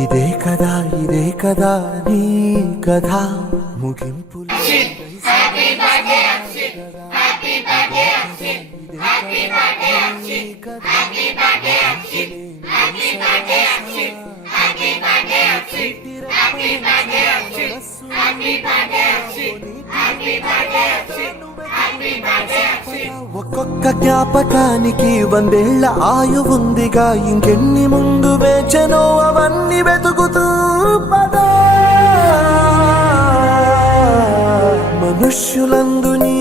ఇదే కదా నీ కథ ముగింపు ఒక్కొక్క జ్ఞాపకానికి 100 ఆయువుందిగా ఇంకెన్ని ముందు వేచనో అవన్నీ వెతుకుతూ పదా మనుష్యులందు నీ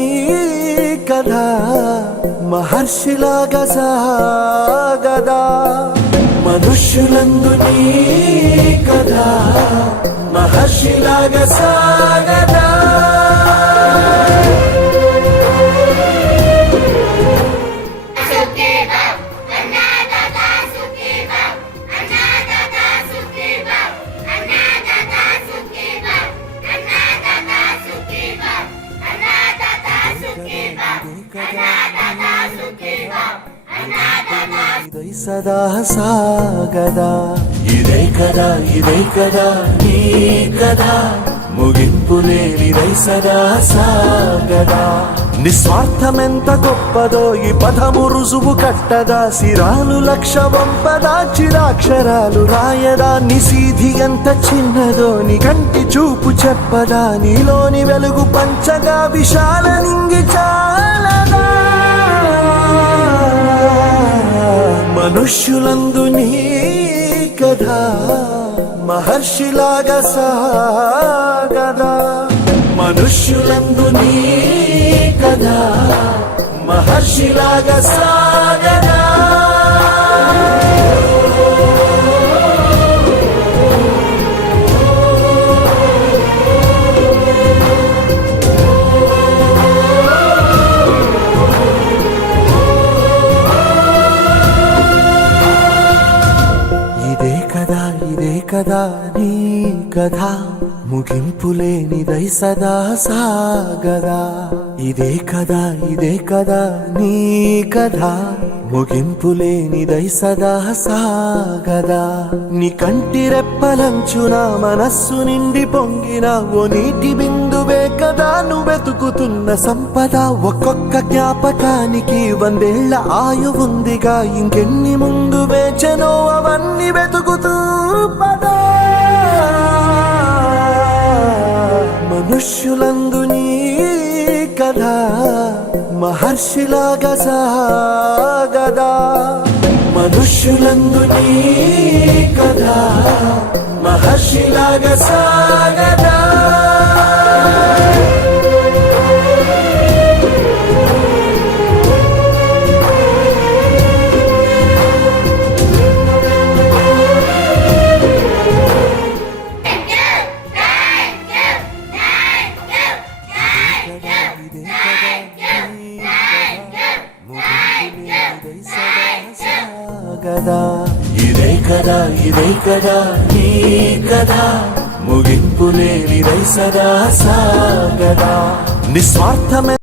కథ మహర్షిలాగా సాగదా మనుష్యులందు నీ కథ మహర్షిలాగా సాగదా సదా సాగదా ఇదే కదా నీ కదా ముగింపు లేనిదై సదా సాగదా నిస్వార్థమెంత గొప్పదో ఈ పదము రుజువు కట్టదా సిరాలు లక్ష వంపదా చిరాక్షరాలు రాయదా నిసీధి ఎంత చిన్నదో నీ కంటి చూపు చెప్పదా నీలోని వెలుగు పంచగా విశాల నింగి చాలదా మనుష్యులందు నీ కథ మహర్షిలాగా సాగదా మనుష్యులందు నీ కథ మహర్షిలాగా సాగదా ఇదే కదా నీ కథ ముగింపు లేనిదై సదా సాగదా ఇదే కదా నీ కథ ముగింపు లేనిదై సదా సాగదా నీ కంటి రెప్పలంచున మనస్సు నిండి పొంగిన ఓ నీటి బిందువే కదా నువ్వెతుకుతున్న సంపద ఒక్కొక్క జ్ఞాపకానికి 100 ఆయువుందిగా ఇంకెన్ని ముందు వేచనో అవన్నీ వెతుకుతూ పదా మనుష్యులందు నీ కథ మహర్షిలాగా సాగదా మనుష్యులందు నీ కథ మహర్షిలాగా సాగదా ఇదే కదా నీ కథ ముగింపు లేనిదై సదా సాగదా నిస్వార్థమే